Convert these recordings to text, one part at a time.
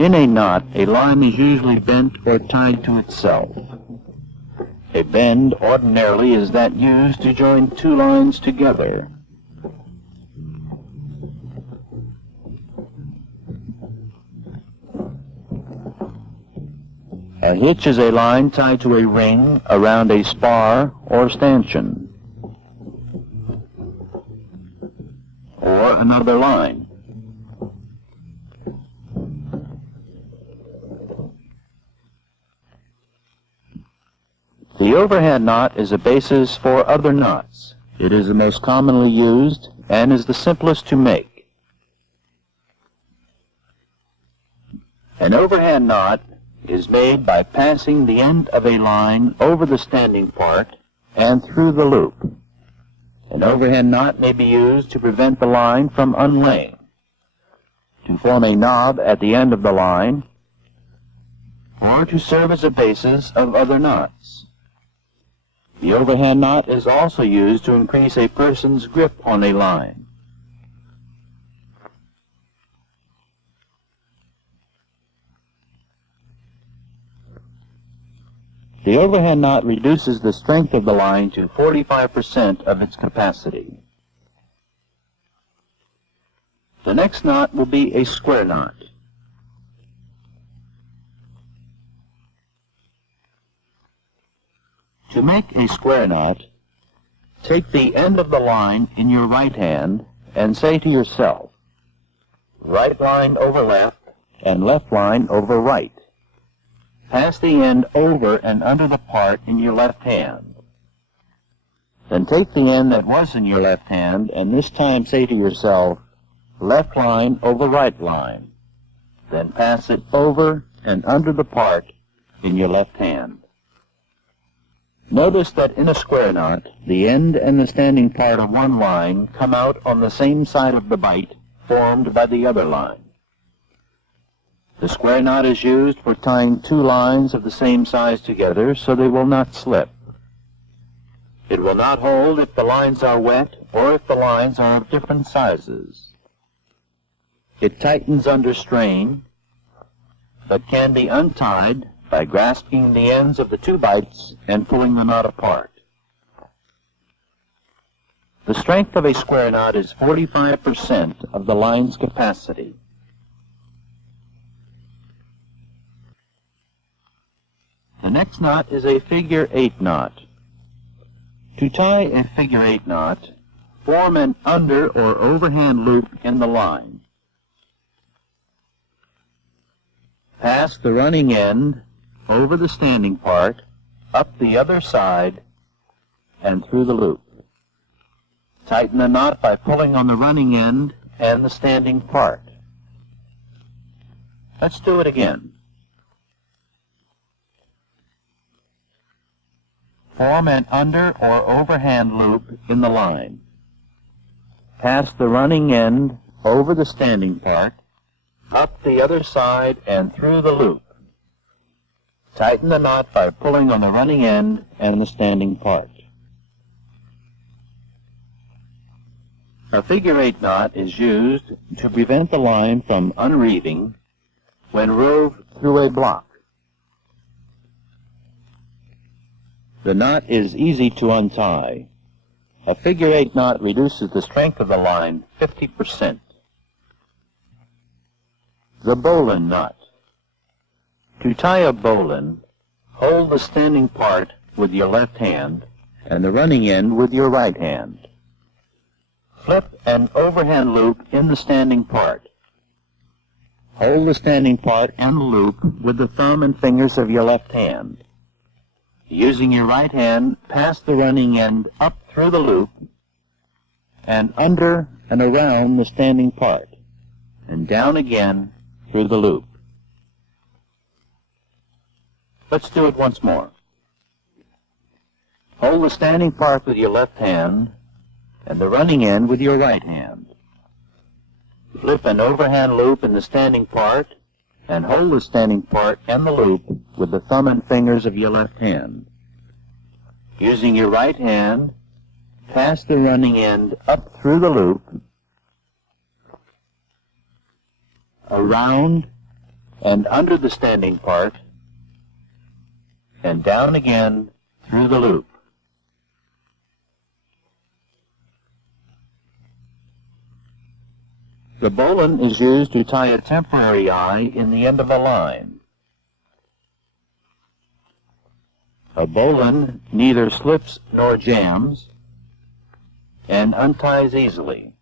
In a knot, a line is usually bent or tied to itself. A bend ordinarily is that used to join two lines together. A hitch is a line tied to a ring around a spar or stanchion, or another line. The overhand knot is a basis for other knots. It is the most commonly used and is the simplest to make. An overhand knot is made by passing the end of a line over the standing part and through the loop. An overhand knot may be used to prevent the line from unlaying, to form a knob at the end of the line, or to serve as a basis of other knots. The overhand knot is also used to increase a person's grip on a line. The overhand knot reduces the strength of the line to 45% of its capacity. The next knot will be a square knot. To make a square knot, take the end of the line in your right hand and say to yourself, right line over left and left line over right. Pass the end over and under the part in your left hand. Then take the end that was in your left hand and this time say to yourself, left line over right line. Then pass it over and under the part in your left hand. Notice that in a square knot, the end and the standing part of one line come out on the same side of the bite formed by the other line. The square knot is used for tying two lines of the same size together so they will not slip. It will not hold if the lines are wet or if the lines are of different sizes. It tightens under strain, but can be untied by grasping the ends of the two bites and pulling the knot apart. The strength of a square knot is 45% of the line's capacity. The next knot is a figure 8 knot. To tie a figure 8 knot, form an under or overhand loop in the line. Pass the running end over the standing part, up the other side, and through the loop. Tighten the knot by pulling on the running end and the standing part. Let's do it again. Form an under or overhand loop in the line. Pass the running end over the standing part, up the other side and through the loop. Tighten the knot by pulling on the running end and the standing part. A figure 8 knot is used to prevent the line from unreeving when rove through a block. The knot is easy to untie. A figure 8 knot reduces the strength of the line 50%. The bowline knot. To tie a bowline, hold the standing part with your left hand and the running end with your right hand. Flip an overhand loop in the standing part. Hold the standing part and the loop with the thumb and fingers of your left hand. Using your right hand, pass the running end up through the loop and under and around the standing part, and down again through the loop. Let's do it once more. Hold the standing part with your left hand and the running end with your right hand. Flip an overhand loop in the standing part and hold the standing part and the loop with the thumb and fingers of your left hand. Using your right hand, pass the running end up through the loop, around and under the standing part, and down again through the loop. The bowline is used to tie a temporary eye in the end of a line. A bowline neither slips nor jams and unties easily.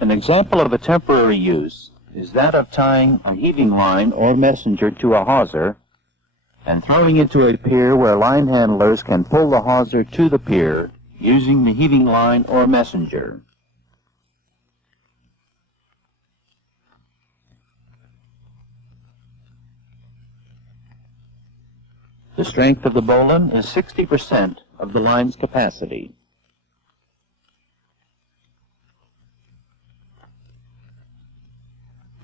An example of a temporary use is that of tying a heaving line or messenger to a hawser and throwing it to a pier where line handlers can pull the hawser to the pier using the heaving line or messenger. The strength of the bowline is 60% of the line's capacity.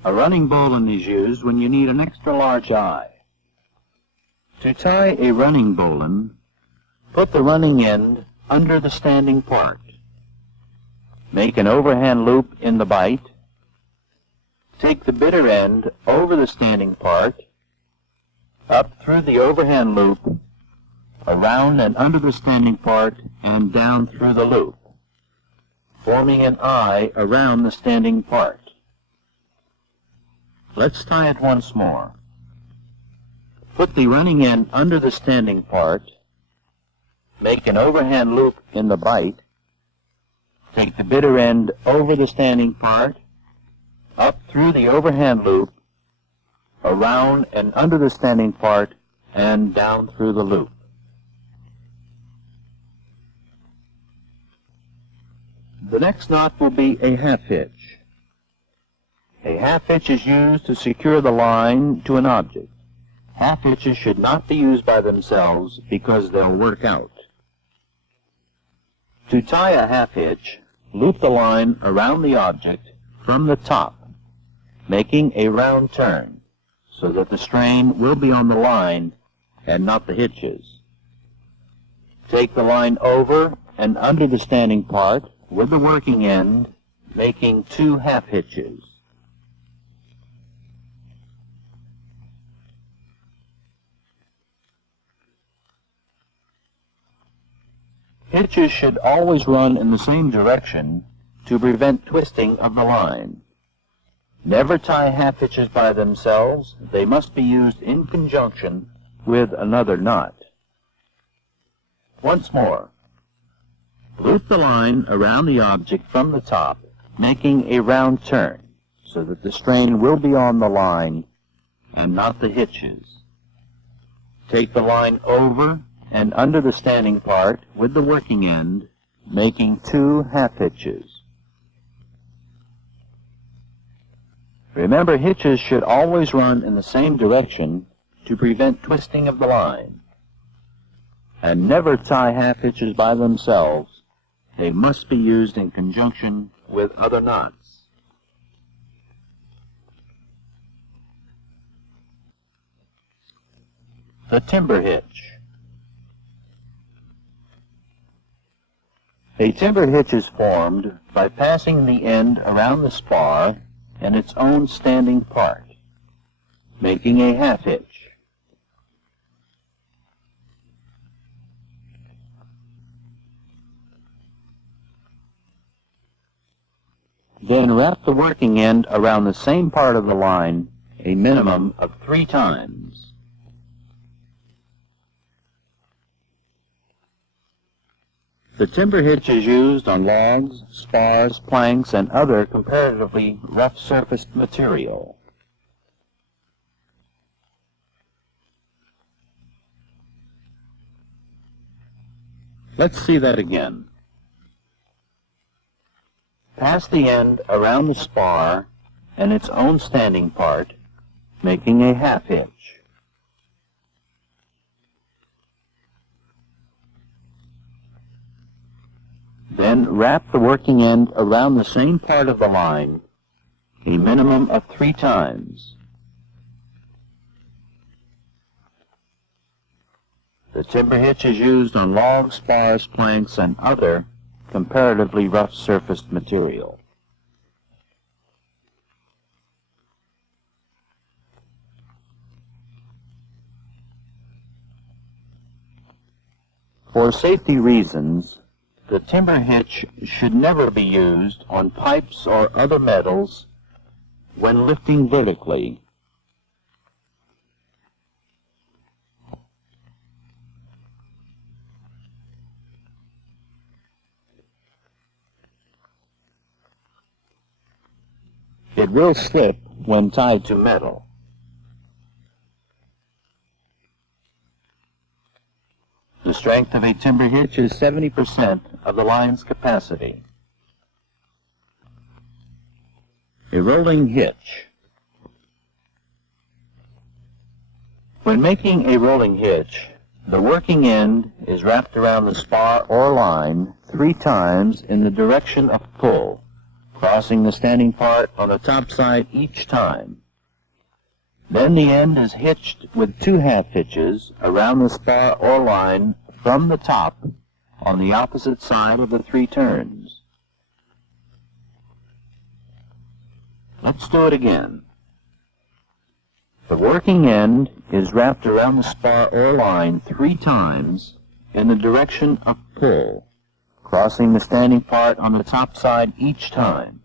A running bowline is used when you need an extra large eye. To tie a running bowline, put the running end under the standing part. Make an overhand loop in the bight. Take the bitter end over the standing part, up through the overhand loop, around and under the standing part, and down through the loop, forming an eye around the standing part. Let's tie it once more. Put the running end under the standing part, make an overhand loop in the bight, take the bitter end over the standing part, up through the overhand loop, around and under the standing part, and down through the loop. The next knot will be a half hitch. A half hitch is used to secure the line to an object. Half hitches should not be used by themselves because they'll work out. To tie a half hitch, loop the line around the object from the top, making a round turn, so that the strain will be on the line and not the hitches. Take the line over and under the standing part with the working end, making 2 half hitches. Hitches should always run in the same direction to prevent twisting of the line. Never tie half hitches by themselves. They must be used in conjunction with another knot. Once more, loop the line around the object from the top, making a round turn, so that the strain will be on the line and not the hitches. Take the line over and under the standing part with the working end, making 2 half hitches. Remember, hitches should always run in the same direction to prevent twisting of the line. And never tie half hitches by themselves. They must be used in conjunction with other knots. The timber hitch. A timber hitch is formed by passing the end around the spar and its own standing part, making a half hitch. Then wrap the working end around the same part of the line a minimum of 3 times. The timber hitch is used on logs, spars, planks, and other comparatively rough-surfaced material. Let's see that again. Pass the end around the spar and its own standing part, making a half hitch. Then wrap the working end around the same part of the line a minimum of 3 times. The timber hitch is used on logs, spars, planks, and other comparatively rough-surfaced material. For safety reasons, the timber hitch should never be used on pipes or other metals when lifting vertically. It will slip when tied to metal. The strength of a timber hitch is 70% of the line's capacity. A rolling hitch. When making a rolling hitch, the working end is wrapped around the spar or line 3 times in the direction of pull, crossing the standing part on the top side each time. Then the end is hitched with 2 half hitches around the spar or line from the top on the opposite side of the 3 turns. Let's do it again. The working end is wrapped around the spar or line 3 times in the direction of pull, crossing the standing part on the top side each time.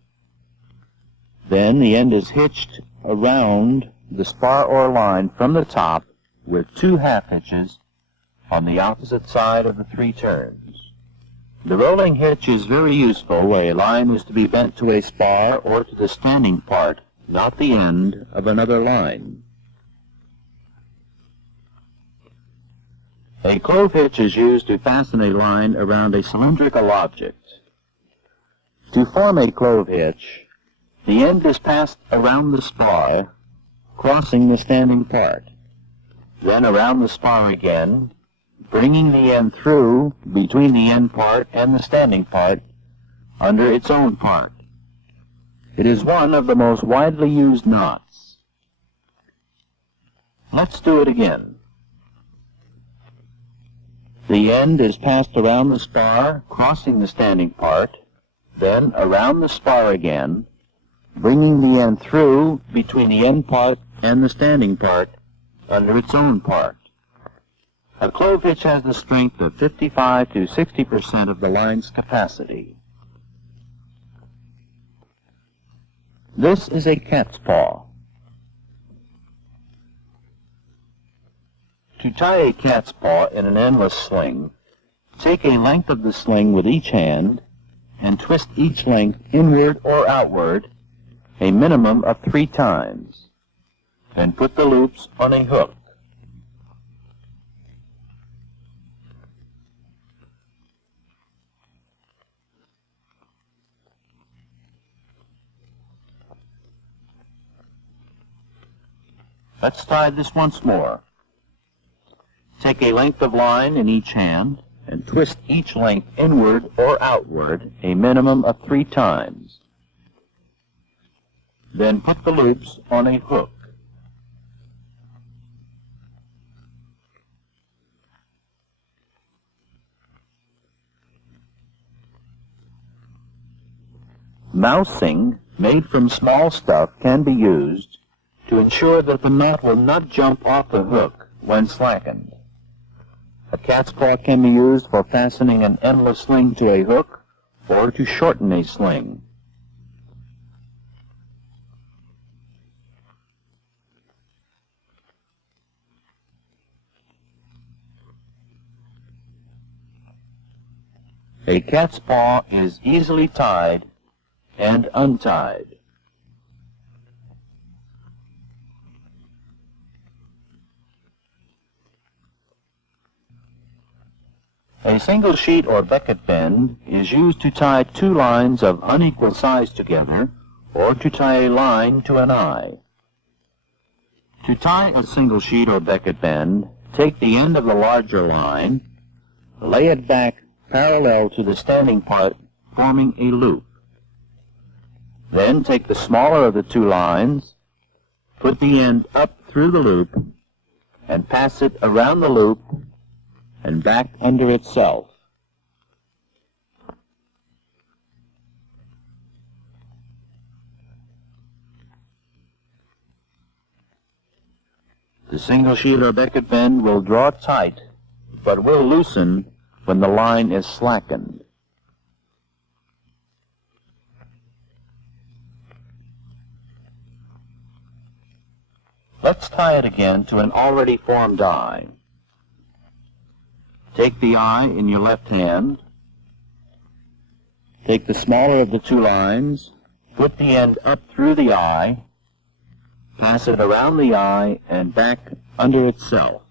Then the end is hitched around the spar or line from the top with 2 half hitches on the opposite side of the 3 turns. The rolling hitch is very useful where a line is to be bent to a spar or to the standing part, not the end of another line. A clove hitch is used to fasten a line around a cylindrical object. To form a clove hitch, the end is passed around the spar, crossing the standing part, then around the spar again, bringing the end through between the end part and the standing part under its own part. It is one of the most widely used knots. Let's do it again. The end is passed around the spar, crossing the standing part, then around the spar again, bringing the end through between the end part and the standing part under its own part. A clove hitch has the strength of 55 to 60% of the line's capacity. This is a cat's paw. To tie a cat's paw in an endless sling, take a length of the sling with each hand and twist each length inward or outward a minimum of 3 times. Then put the loops on a hook. Let's tie this once more. Take a length of line in each hand and twist each length inward or outward a minimum of 3 times. Then put the loops on a hook. Mousing made from small stuff can be used to ensure that the knot will not jump off the hook when slackened. A cat's paw can be used for fastening an endless sling to a hook or to shorten a sling. A cat's paw is easily tied and untied. A single sheet or becket bend is used to tie 2 lines of unequal size together or to tie a line to an eye. To tie a single sheet or becket bend, take the end of the larger line, lay it back parallel to the standing part, forming a loop. Then take the smaller of the 2 lines, put the end up through the loop, and pass it around the loop and back under itself. The single sheet or becket bend will draw tight, but will loosen when the line is slackened. Let's tie it again to an already formed eye. Take the eye in your left hand. Take the smaller of the two lines, put the end up through the eye, pass it around the eye and back under itself.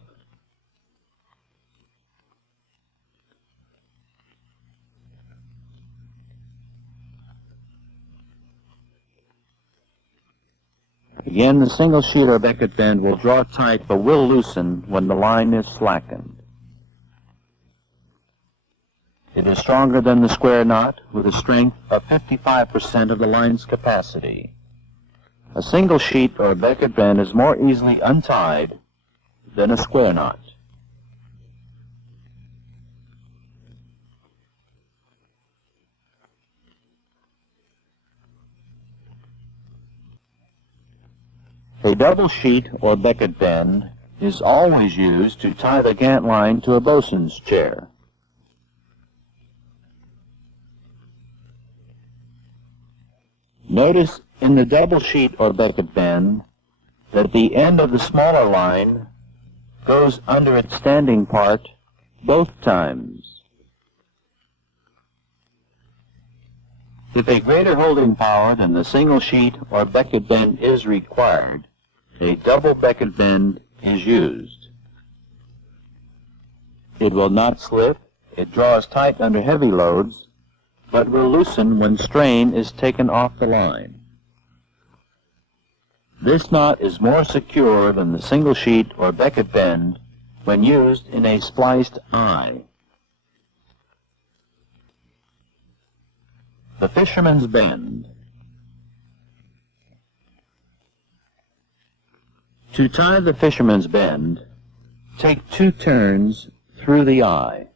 Again, the single sheet or becket bend will draw tight but will loosen when the line is slackened. It is stronger than the square knot with a strength of 55% of the line's capacity. A single sheet or becket bend is more easily untied than a square knot. A double sheet or becket bend is always used to tie the gant line to a bosun's chair. Notice in the double sheet or becket bend that the end of the smaller line goes under its standing part both times. If a greater holding power than the single sheet or becket bend is required, a double becket bend is used. It will not slip, it draws tight under heavy loads, but will loosen when strain is taken off the line. This knot is more secure than the single sheet or becket bend when used in a spliced eye. The fisherman's bend. To tie the fisherman's bend, take 2 turns through the eye.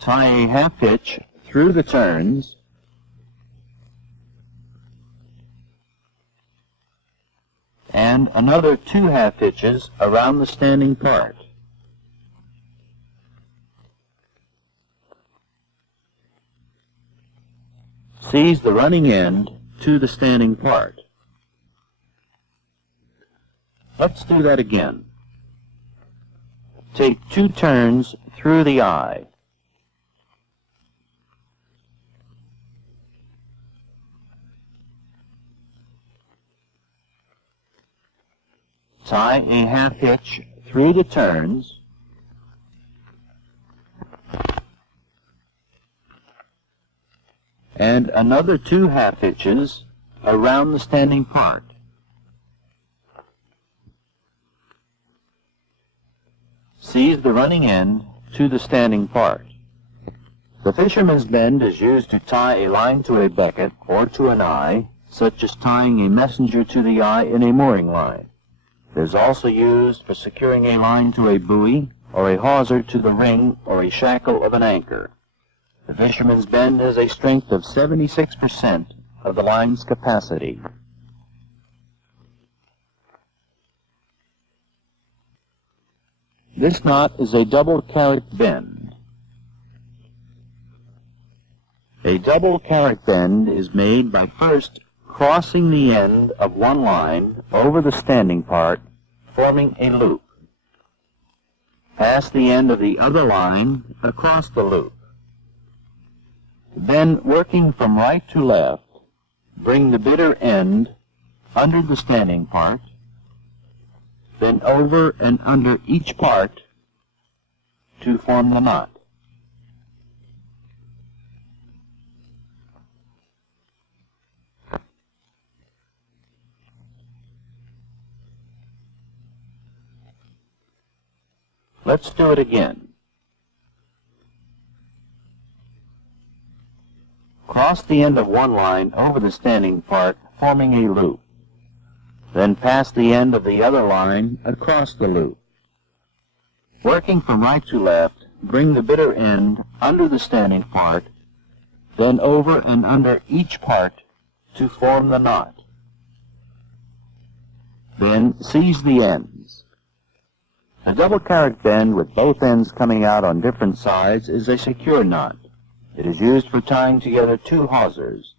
Tie a half hitch through the turns and another 2 half hitches around the standing part. Seize the running end to the standing part. Let's do that again. Take 2 turns through the eye. Tie a half hitch through the turns and another 2 half hitches around the standing part. Seize the running end to the standing part. The fisherman's bend is used to tie a line to a becket or to an eye, such as tying a messenger to the eye in a mooring line. It is also used for securing a line to a buoy or a hawser to the ring or a shackle of an anchor. The fisherman's bend has a strength of 76% of the line's capacity. This knot is a double carrick bend. A double carrick bend is made by first crossing the end of one line over the standing part, forming a loop. Pass the end of the other line across the loop. Then, working from right to left, bring the bitter end under the standing part, then over and under each part to form the knot. Let's do it again. Cross the end of one line over the standing part, forming a loop. Then pass the end of the other line across the loop. Working from right to left, bring the bitter end under the standing part, then over and under each part to form the knot. Then seize the ends. A double carrot bend with both ends coming out on different sides is a secure knot. It is used for tying together two hawsers.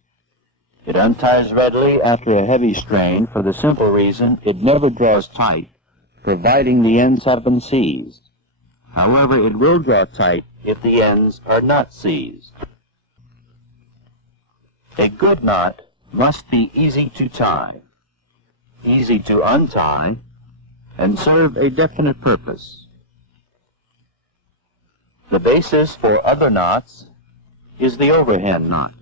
It unties readily after a heavy strain for the simple reason it never draws tight, providing the ends have been seized. However, it will draw tight if the ends are not seized. A good knot must be easy to tie, easy to untie, and serve a definite purpose. The basis for other knots is the overhand knot.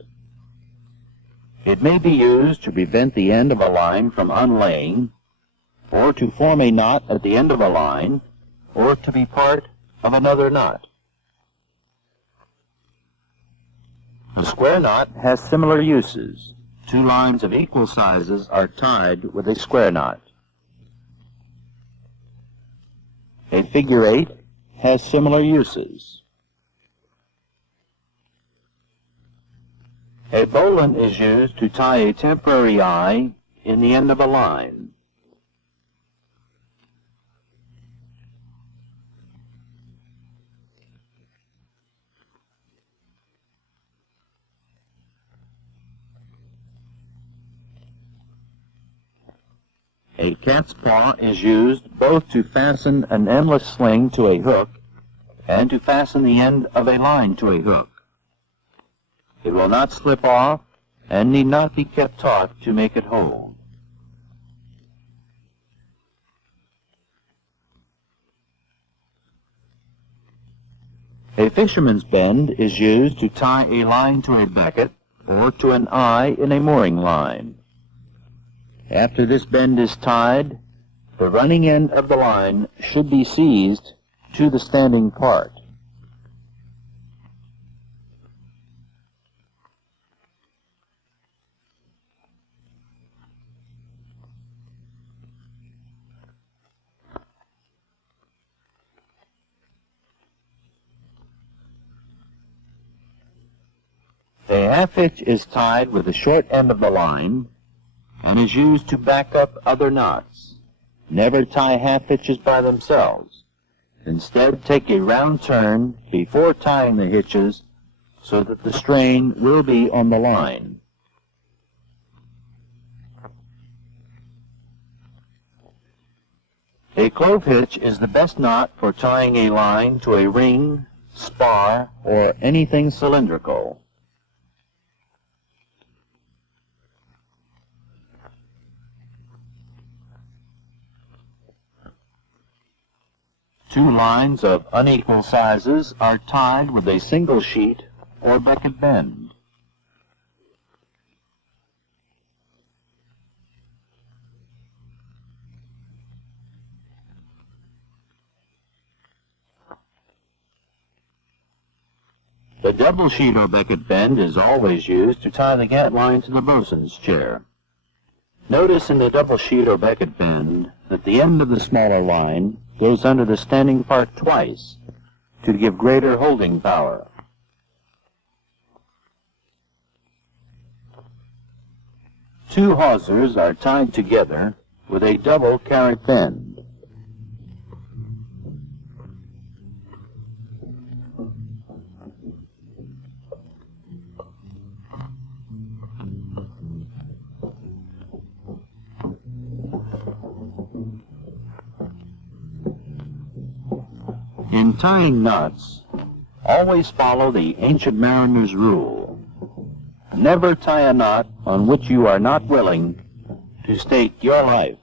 It may be used to prevent the end of a line from unlaying, or to form a knot at the end of a line, or to be part of another knot. A square knot has similar uses. Two lines of equal sizes are tied with a square knot. A figure eight has similar uses. A bowline is used to tie a temporary eye in the end of a line. A cat's paw is used both to fasten an endless sling to a hook and to fasten the end of a line to a hook. It will not slip off and need not be kept taut to make it hold. A fisherman's bend is used to tie a line to a becket or to an eye in a mooring line. After this bend is tied, the running end of the line should be seized to the standing part. A half hitch is tied with the short end of the line and is used to back up other knots. Never tie half hitches by themselves. Instead, take a round turn before tying the hitches so that the strain will be on the line. A clove hitch is the best knot for tying a line to a ring, spar, or anything cylindrical. Two lines of unequal sizes are tied with a single sheet or becket bend. The double sheet or becket bend is always used to tie the gat line to the bosun's chair. Notice in the double sheet or becket bend that the end of the smaller line goes under the standing part twice to give greater holding power. Two hawsers are tied together with a double carrot bend. In tying knots, always follow the ancient mariner's rule. Never tie a knot on which you are not willing to stake your life.